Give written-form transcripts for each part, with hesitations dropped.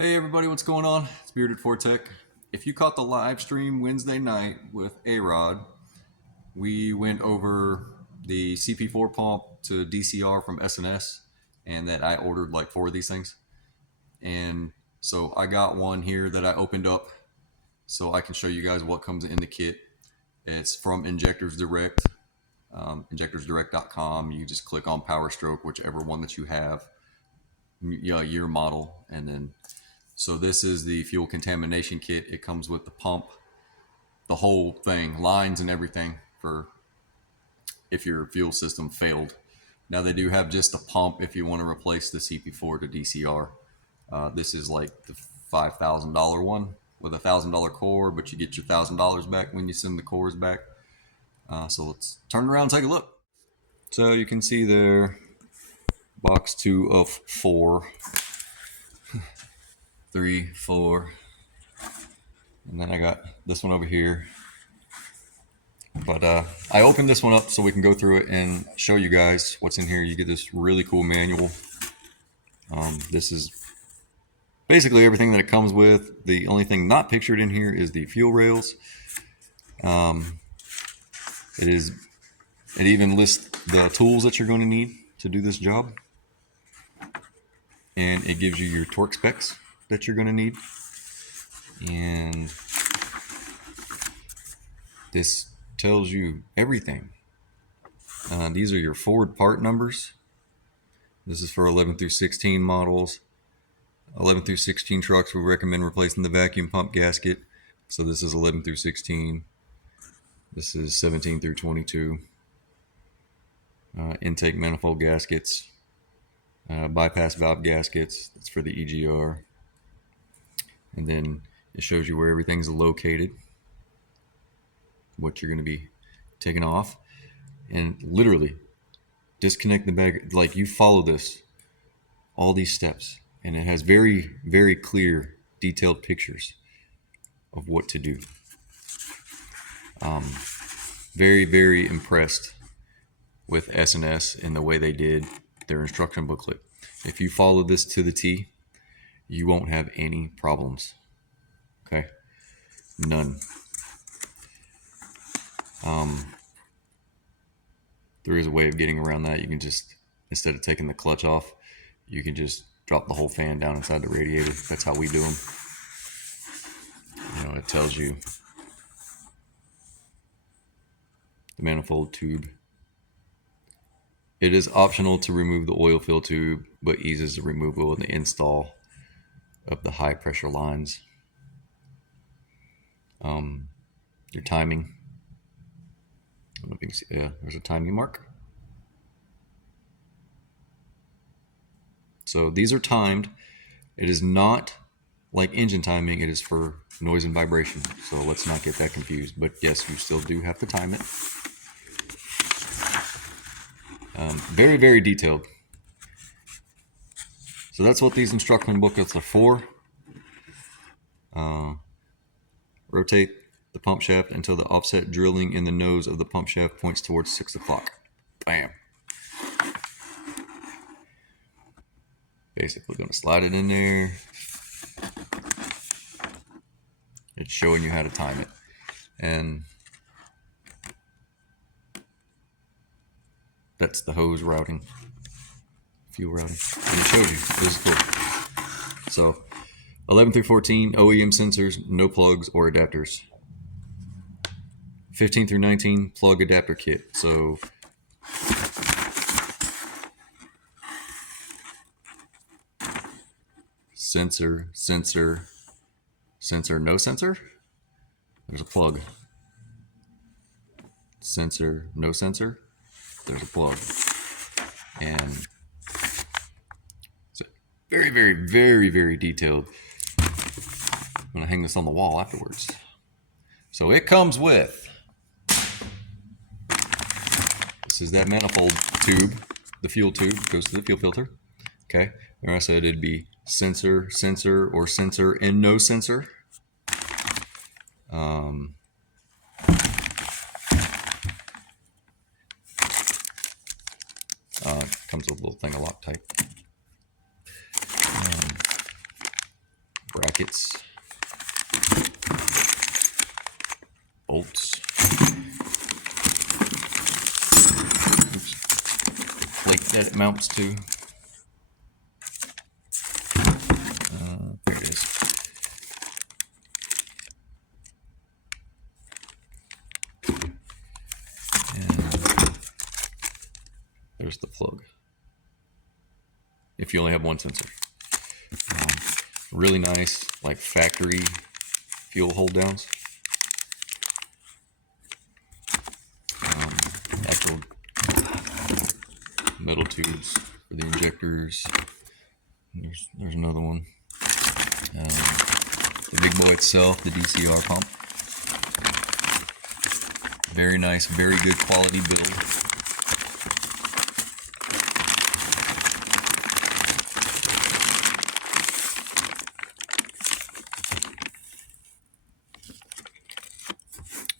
Hey everybody, what's going on? It's Bearded Fortech. If you caught the live stream Wednesday night with A-Rod, we went over the CP4 pump to DCR from S&S, and that I ordered like 4 of these things. And so I got one here that I opened up so I can show you guys what comes in the kit. It's from Injectors Direct, injectorsdirect.com. You just click on Powerstroke, whichever one that you have, year, model, and then so this is the fuel contamination kit. It comes with the pump, the whole thing, lines and everything for if your fuel system failed. Now they do have just a pump if you want to replace the CP4 to DCR. This is like the $5,000 one with a $1,000 core, but you get your $1,000 back when you send the cores back. So let's turn around and take a look. So you can see there, box 2 of 4. 3, 4, and then I got this one over here. But I opened this one up so we can go through it and show you guys what's in here. You get this really cool manual. This is basically everything that it comes with. The only thing not pictured in here is the fuel rails. It even lists the tools that you're going to need to do this job. And it gives you your torque specs that you're going to need. And this tells you everything. These are your Ford part numbers. This is for 11 through 16 models. 11 through 16 trucks, we recommend replacing the vacuum pump gasket. So this is 11 through 16. This is 17 through 22. Intake manifold gaskets. Bypass valve gaskets. That's for the EGR. And then it shows you where everything's located, what you're going to be taking off, and literally disconnect the bag. Like, you follow this, all these steps, and it has very, very clear, detailed pictures of what to do. Very, very impressed with S&S and the way they did their instruction booklet. If you follow this to the T, you won't have any problems. Okay? None. There is a way of getting around that. You can just, instead of taking the clutch off, you can just drop the whole fan down inside the radiator. That's how we do them. You know, it tells you the manifold tube. It is optional to remove the oil fill tube, but eases the removal and the install of the high pressure lines. Your timing. I don't know if you can see, there's a timing mark. So these are timed. It is not like engine timing. It is for noise and vibration. So let's not get that confused. But yes, you still do have to time it. Very, very detailed. So that's what these instruction booklets are for. Rotate the pump shaft until the offset drilling in the nose of the pump shaft points towards 6 o'clock. Bam. Basically going to slide it in there. It's showing you how to time it. And that's the hose routing, fuel routing. And it shows you. This is cool. So 11 through 14, OEM sensors, no plugs or adapters. 15 through 19, plug adapter kit. So sensor, sensor, sensor, no sensor. There's a plug. Sensor, no sensor. There's a plug. And so very, very, very, very detailed. I'm going to hang this on the wall afterwards. So it comes with, this is that manifold tube, the fuel tube, goes to the fuel filter. Okay. Remember I said it'd be sensor, sensor, or sensor and no sensor. Comes with a little thing of Loctite. brackets, bolts, plate that it mounts to. There it is. And there's the plug. If you only have one sensor. Really nice, like factory fuel hold downs. Actual metal tubes for the injectors. There's another one. The big boy itself, the DCR pump. Very nice, very good quality build.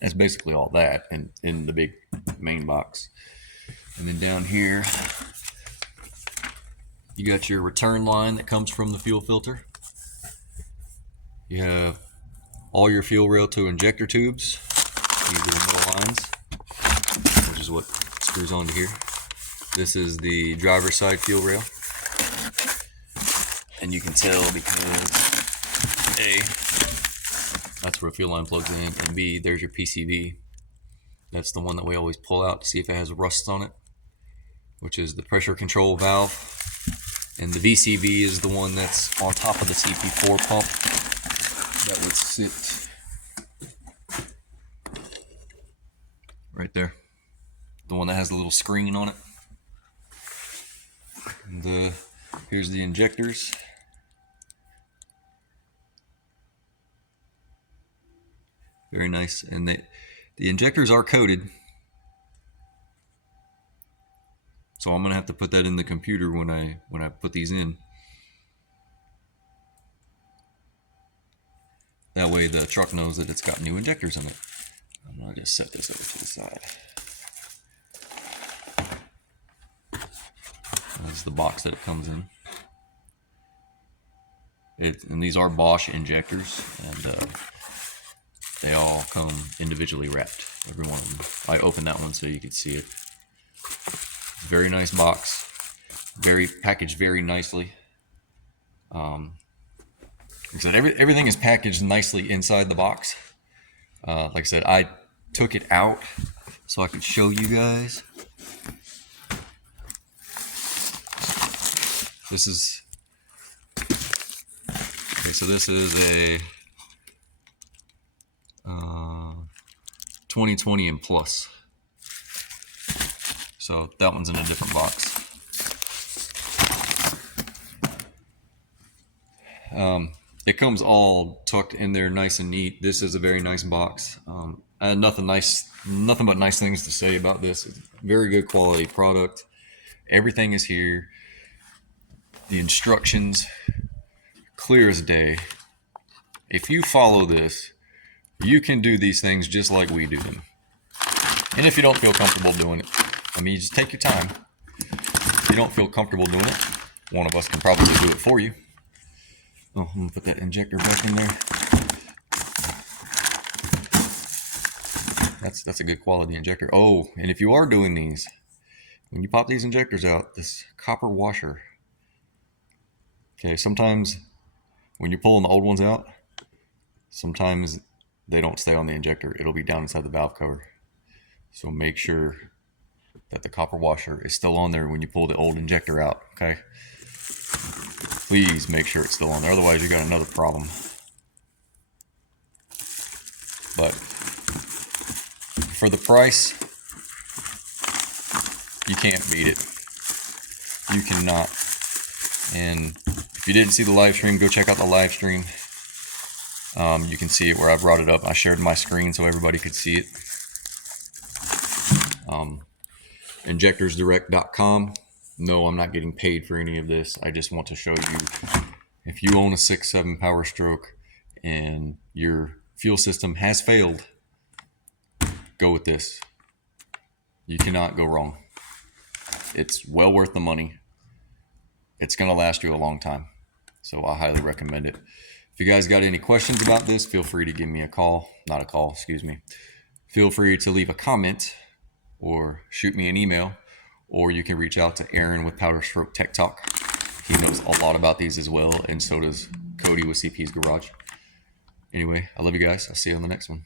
That's basically all that in the big main box. And then down here, you got your return line that comes from the fuel filter. You have all your fuel rail to injector tubes. These are the metal lines, which is what screws onto here. This is the driver's side fuel rail. And you can tell because A, that's where a fuel line plugs in, and B, there's your PCV. That's the one that we always pull out to see if it has rust on it, which is the pressure control valve. And the VCV is the one that's on top of the CP4 pump that would sit right there. The one that has the little screen on it. And here's the injectors. Very nice, and the injectors are coated, so I'm gonna have to put that in the computer when I put these in. That way the truck knows that it's got new injectors in it. I'm gonna just set this over to the side. That's the box that it comes in. And these are Bosch injectors, and they all come individually wrapped, every one of them. I opened that one so you could see it. Very nice box, packaged very nicely. Like I said, everything is packaged nicely inside the box. Like I said, I took it out so I could show you guys. This is okay. So this is a 2020 and plus. So that one's in a different box. It comes all tucked in there nice and neat. This is a very nice box. I had nothing but nice things to say about this. It's very good quality product. Everything is here. The instructions, clear as day. If you follow this, you can do these things just like we do them. And if you don't feel comfortable doing it, I mean, you just take your time. If you don't feel comfortable doing it, one of us can probably do it for you. Oh, I'm gonna put that injector back in there. That's a good quality injector. Oh, and if you are doing these, when you pop these injectors out, this copper washer. Okay, sometimes when you're pulling the old ones out, sometimes they don't stay on the injector. It'll be down inside the valve cover. So make sure that the copper washer is still on there when you pull the old injector out, okay? Please make sure it's still on there, otherwise you got another problem. But for the price, you can't beat it. You cannot. And if you didn't see the live stream, go check out the live stream. You can see it where I brought it up. I shared my screen so everybody could see it. Injectorsdirect.com. No, I'm not getting paid for any of this. I just want to show you, if you own a 6.7 Powerstroke and your fuel system has failed, go with this. You cannot go wrong. It's well worth the money. It's going to last you a long time. So I highly recommend it. If you guys got any questions about this, feel free to give me a call. Not a call, excuse me. Feel free to leave a comment or shoot me an email, or you can reach out to Aaron with Powerstroke Tech Talk. He knows a lot about these as well, and so does Cody with CP's Garage. Anyway, I love you guys. I'll see you on the next one.